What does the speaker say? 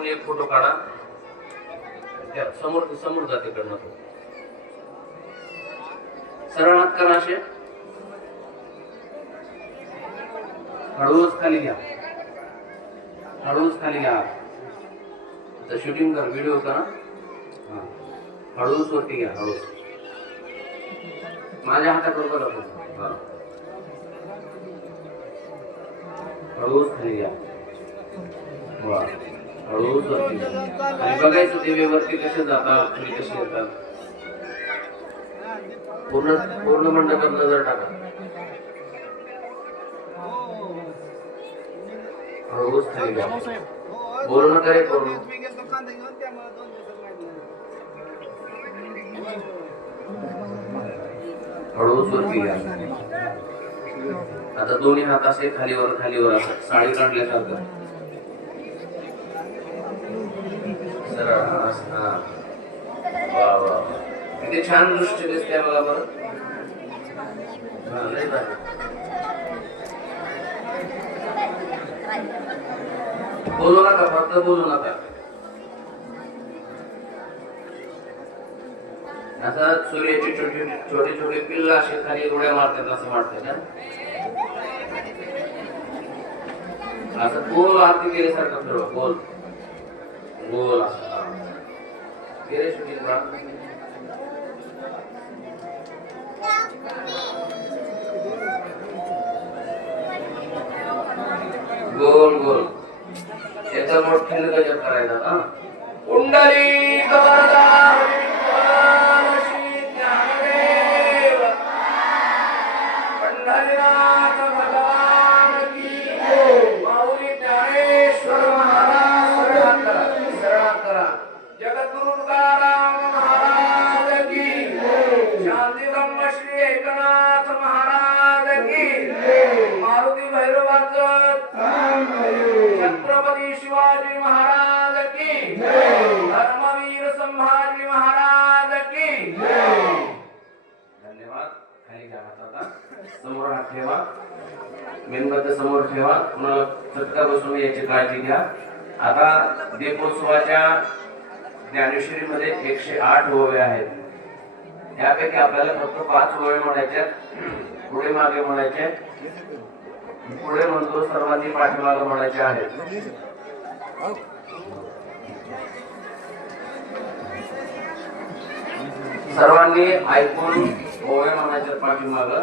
म्हणून एक फोटो काढा. त्या समोर समोर जाते कडनं तो सरळ हात करा. असे हळूच खाली घ्या, हळूच खाली घ्या. शूटिंग कर, व्हिडिओ करा. हळूच वरती घ्या, हळूच. माझ्या हाताकडे बघा. हळूच खाली घ्या. हळूच वरती घ्या. आणि बघायचं दिवेवरती कसे जातात, तुम्ही कसे येतात. पूर्ण पूर्ण मंडपात नजर टाका. हळूच खाली घ्या. बोलू नका रे करू. हळूच वरती घ्या. आता दोन्ही हात असे खालीवर खालीवर असं साडी काढल्यासारखं सरळ. वा वा, किती छान दृष्टी दिसते बघा बरं. बोलू नका, फक्त बोलू नका. असं सूर्याची छोटी छोटी पिल्ल असे खाली उड्या मारतात असं वाटतं ना. असं गोल आरती केल्यासारखं फिरवा, गोल गोल असं गेले शूटिंग. गोल गोल एकदम मोठ्याने गजर करायचा ना. कुंडली पंढरीनाथ भगवान की माऊली ज्ञानेश्वर महाराज करा. जगद्गुरु तुकाराम महाराज की, शांती ब्रह्म श्री एकनाथ महाराज की, मारुती भैरवाचं, छत्रपती शिवाजी महाराज की, धर्मवीर संभाजी महाराज की. धन्यवाद. खाली घ्या हाताला, समोर हात ठेवा, मेणबत्ती समोर ठेवा. कुणाला चटका बसून याची काळजी घ्या. आता दीपोत्सवाच्या ज्ञानेश्वरीमध्ये 108 ओव्या आहेत. त्यापैकी आपल्याला फक्त 5 ओव्या म्हणायच्या, पुढे मागे म्हणायचे. पुढे म्हणतो सर्वांनी पाठीमागे म्हणायचे आहेत. सर्वांनी ऐकून ओव्या म्हणायच्या पाठीमागं.